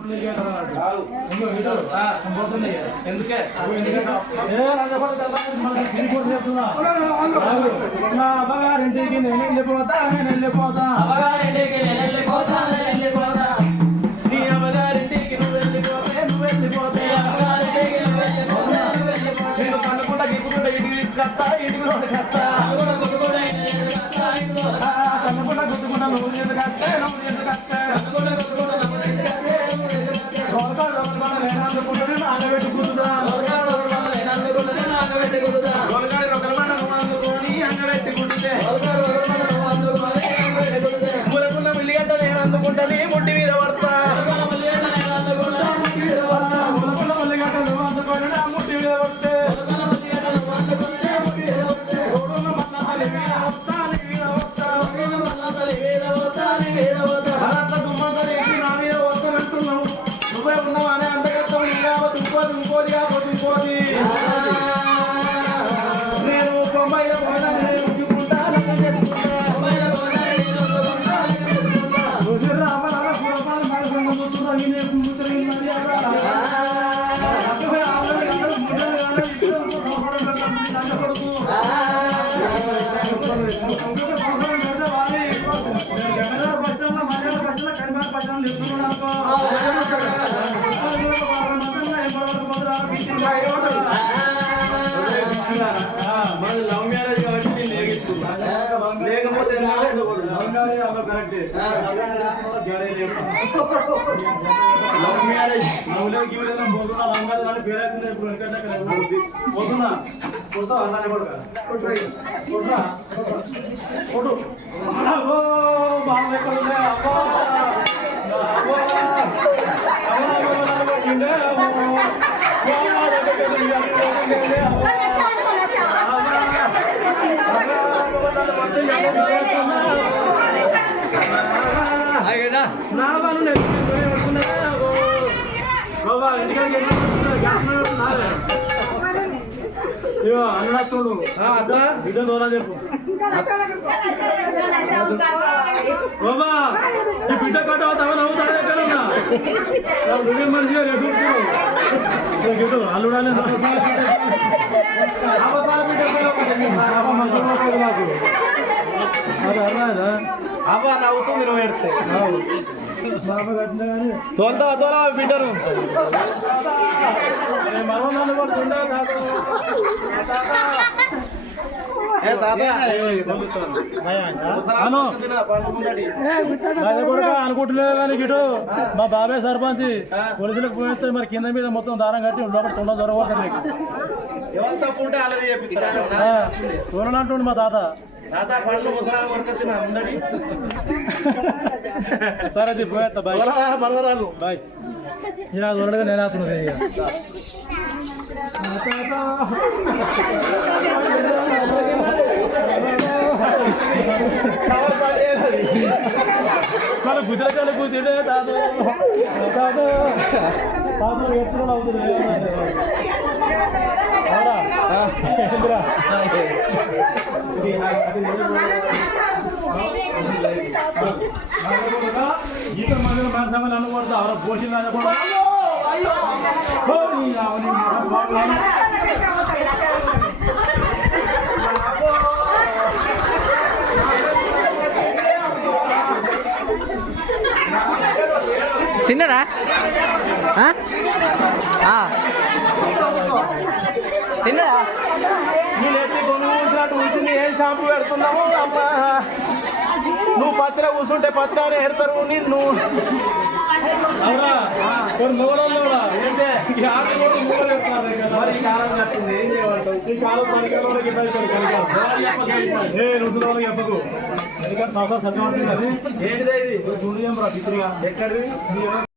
ఎందుకే అమ్మగారింటికి నేను వెళ్ళిపోతా నీ అమ్మగారింటికి నువ్వు వెళ్ళిపోతే నేను కనుకుంటా గిప్పుకుంటా ఇంటికి తీసుకొస్తా ఇంటికి కస్తా కనుకుంటా గుర్తుకుంటా నువ్వు ఎందుకు ములకున్న మిల్లిగడ్డ నేను అందుకుంటాను ముట్టి మీద పడతా ములకున్న మిల్లిగడ్డ నువ్వు అందుకొని నా ముట్టి మీద పడితే నా మీద వస్తానంటున్నావు నువ్వే ఉన్నావు అనే అంతకత్వం ఇంకోది ఇంకోది నేను 90 లవ్ మ్యారేజ్ కాబట్టి నేను నేగిస్తున్నా లేకపోతే లవ్ మ్యారేజ్ లవ్లో గీవలేదా పోతున్నా లంగాలు పేరేసిన పోతున్నా పోతా అన్నానే పడుగా కొట్టు బాగా నా వాళ్ళు అన్నట్టుడు ఇదే దూరం చెప్పు బాబా ఈ బిడ్డ కట్టవుతావా నవ్వుతాడు ఎక్కడన్నా నువ్వే మనిషిగా రేపు అల్లుడాలి నాకు అది అర్థమైందా అవ్వ నవ్వుతుంది నువ్వు ఎడితే తోలుతా తోలా బిడ్డను అనుకుంటున్నావు కానీ గిటు మా బాబాయ్ సర్పంచ్ పోలీసులకు పోయిస్తే మరి కింద మీద మొత్తం దారం కట్టి లోపల తొండ దొరకవచ్చు చూడాలంటుండు మా తాత సరే అది పోయేస్తా బాయ్ బాయ్ ఇలా చూడగా నేను వేస్తున్నది మన గుజరాత్ కూర్చుంటే తాత తాత తాత ఎప్పుడు అవుతుంది ఈత మందిలో మనసమని అనుకోవద్దు అవర పోషణ తిన్నారా తిన్నారా నేనెత్తి కొను కూసినట్టు కూసింది ఏం షాంపూ పెడుతున్నావు అమ్మా నువ్వు పత్ర కూర్చుంటే పత్తానే ఎడతారు నిన్ను మరి కాలం కట్టింది ఏం చేయమంటావు ఈ కాలం చెప్పకు ఏంటిదే ఇది ఎక్కడిది